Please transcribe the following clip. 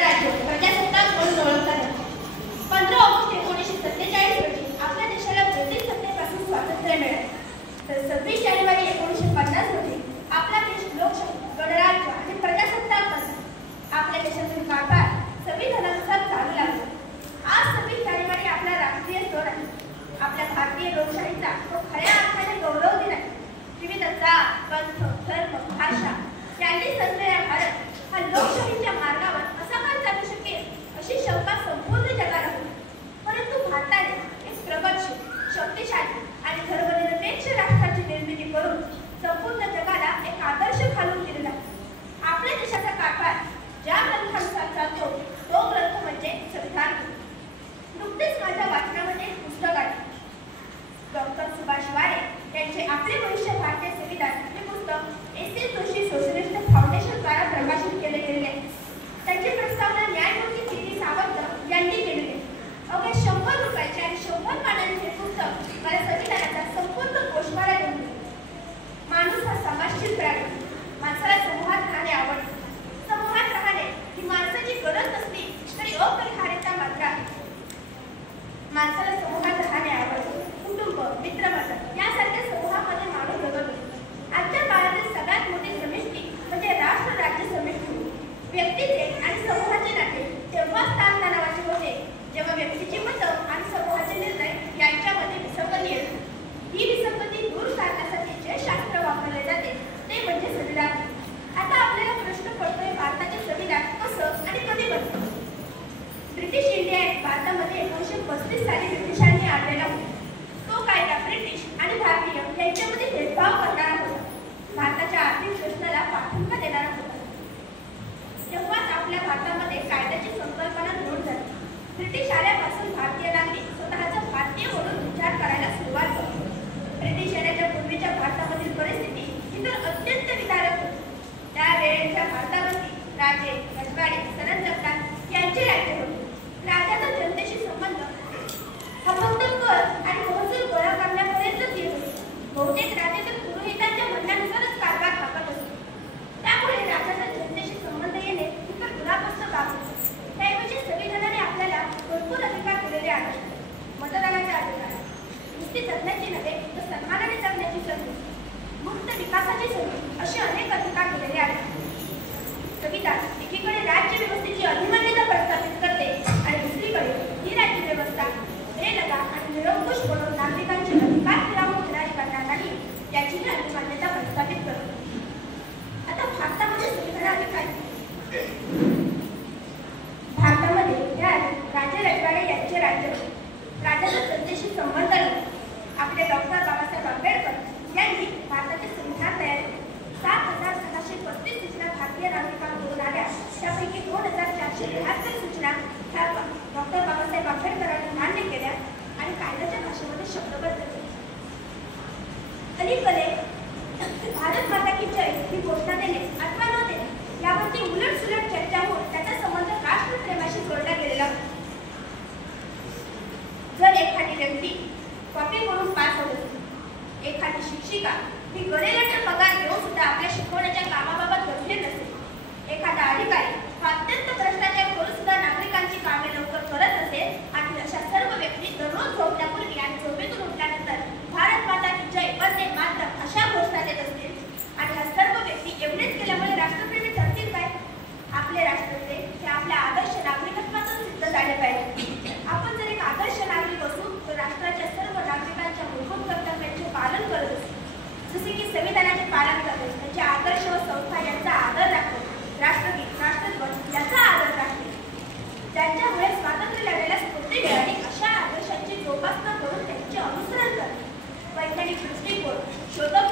प्रजासत्ताक म्हणून ओळखला जातो. 15 ऑगस्ट 1947 रोजी आपल्या देशाला ब्रिटिश सत्तेपासून स्वातंत्र्य मिळाले. तर 26 जानेवारी 1950 रोजी आपला देश लोकशाही, गणराज्य आणि प्रजासत्ताक बनला. आपल्या देशातील कारभार संविधानानुसार चालू लागला. आज 26 जानेवारी आपला राष्ट्रीय सण आहे. आपल्या भारतीय लोकशाहीचा तो खऱ्या अर्थाने गौरव दिन आहे. विविध जात, पंथ, धर्म, भाषा यांनी सजलेला भारत हा लोकशाहीच्या मार्गावर कसा काय चालू शकेल अशी शंका संपूर्ण जगाला होती. परंतु भारताने एक प्रगतशील, शक्तिशाली आणि धर्मनिरपेक्ष राष्ट्राची निर्मिती करून संपूर्ण जगाला एक आदर्श घालून दिलेला आहे. आपल्या देशाचा कारभार ज्या ग्रंथानुसार चालतो तो ग्रंथ म्हणजे संविधान. नुकतेच माझ्या वाचनामध्ये एक पुस्तक आहे. डॉक्टर सुभाष वारे यांचे आपले भविष्य भारतीय संविधान हे पुस्तक एस.ए. जोशी सोशलिस्ट फाउंडेशन द्वारा प्रकाशित केले गेलेले आहे. त्याची प्रस्तावना न्यायमूर्ती के.डी. सावंत यांनी केलेली आहे. अवघ्या 100 रुपयाचे आणि 100 पानांचे हे पुस्तक मला संविधानाचा संपूर्ण गोषवारा देऊन दिला. माणूस हा समाजशील प्राणी. माणसाला समूहात राहणे आवडते. समूहात राहणे ही माणसाची गरज नसली तरी अपरिहार्यता मात्र आहे. माणसाला समूहात राहणे आवडते. कुटुंब, मित्रमंडळ यासारख्या समूहामध्ये माणूस जगतो. आजच्या काळातील सगळ्यात मोठी समिष्टी म्हणजे राष्ट्र राज्य समिष्टी. व्यक्तीचे आणि समूहाचे नाते तेव्हा ताणतणावाचे होते जेव्हा व्यक्तीची मतं आणि समूहाचे निर्णय यांच्यामध्ये विसंगती येते. ही विसंगती दूर करण्यासाठी जे शास्त्र वापरले जाते ते म्हणजे संविधान. आता आपल्याला प्रश्न पडतोय, भारताचे संविधान कसं आणि कधी बनलं? ब्रिटिश इंडिया भारतामध्ये 1935 साली ब्रिटिशांनी आणलेला होता. तो कायदा ब्रिटिश आणि भारतीय यांच्यामध्ये भेदभाव करणारा होता. भारताच्या आर्थिक शोषणाला पाठिंबा देणारा होता. तेव्हाच आपल्या भारतामध्ये कायद्याची संकल्पना दृढ झाली. ब्रिटिश आल्यापासून भारतीय नागरिक स्वतःचा भारतीय म्हणून विचार करायला सुरुवात झाली. ब्रिटिश येण्याच्या पूर्वीच्या भारतामधील परिस्थिती ही तर अत्यंत विदारक होती. त्यावेळेच्या भारतामध्ये राजे, रजवाडे, सरंजामदार यांचे राज्य होते. राजाचा जनतेशी संबंध हा फक्त कर आणि महसूल गोळा करण्यापर्यंतच येत होते. बहुतेक राजे तर पुरोहितांच्या म्हणण्यानुसारच कारभार हाकत असतो. त्यामुळे राजाचा जनतेशी संबंध येणे ही तर गुलाबस्त बाब होती. त्याऐवजी संविधानाने आपल्याला भरपूर अधिकार दिलेले आहेत. मतदानाचा अधिकार, नुसती जगण्याची नव्हे तर सन्मानाने जगण्याची संधी, मुक्त विकासाची संधी असे अनेक अधिकार दिलेले आहेत. संविधान एकीकडे राज्य व्यवस्थेची अधिमान्यता प्रस्थापित करते आणि दुसरीकडे ही राज्य व्यवस्था बेलगाम आणि निरंकुश बनवून नागरिकांचे अधिकार हिरावून घेणारी करणार नाही याचीही अधिमान्यता प्रस्थापित करते. आता भारतामध्ये संविधानाने काय? भारतामध्ये या राजे रजवाडे यांचे राज्य होते. राजाचा जनतेशी संबंध नव्हता. आपले डॉक्टर बाबासाहेब आंबेडकर यांनी भारताचे संविधान तयार केले. 7,735 सूचना भारतीय नागरिकांकडून आल्या. त्यापैकी 2,473 सूचना ह्या डॉक्टर बाबासाहेब आंबेडकरांनी मान्य केल्या आणि कायद्याच्या भाषेमध्ये शब्दबद्ध केल्या. अलीकडे भारत माता की जय ही घोषणा देणे अथवा न देणे यावरती उलटसुलट चर्चा होऊन त्याचा संबंध राष्ट्रप्रेमाशी जोडला गेलेला होता. जर एखादी व्यक्ती कॉपी करून पास होत असेल, एखादी शिक्षिका ही गरेलट पगार घेऊन सुद्धा आपल्या शिकवण्याच्या कामाबाबत गंभीर नसेल, एखादा अधिकारी अत्यंत भ्रष्टाचार करून सुद्धा नागरिकांची कामे लवकर करत असेल आणि अशा सर्व व्यक्ती दररोज झोपण्यापूर्वी आणि झोपेतून उठल्यानंतर भारत माता की जय, वंदे मातरम अशा घोषणा देत असतील आणि ह्या सर्व व्यक्ती एवढेच केल्यामुळे राष्ट्रप्रेमी ठरतील काय? आपले राष्ट्रप्रेम हे आपल्या आदर्श नागरिकत्वातच सिद्ध झाले पाहिजे. आपण जर एक आदर्श नागरिक असू तर राष्ट्राच्या सर्व नागरिकांच्या मूलभूत कर्तव्यांचे पालन करत असू. जसे की संविधानाचे पालन करणे, त्यांचे आदर्श व संस्था यांचा आदर राखणे, राष्ट्रगीत, राष्ट्रध्वज याचा आदर राखणे, ज्यांच्यामुळे स्वातंत्र्य लढायला स्फूर्ती मिळाली अशा आदर्शांची जोपासना करून त्यांचे अनुसरण करणे, वैज्ञानिक दृष्टिकोन, शोधक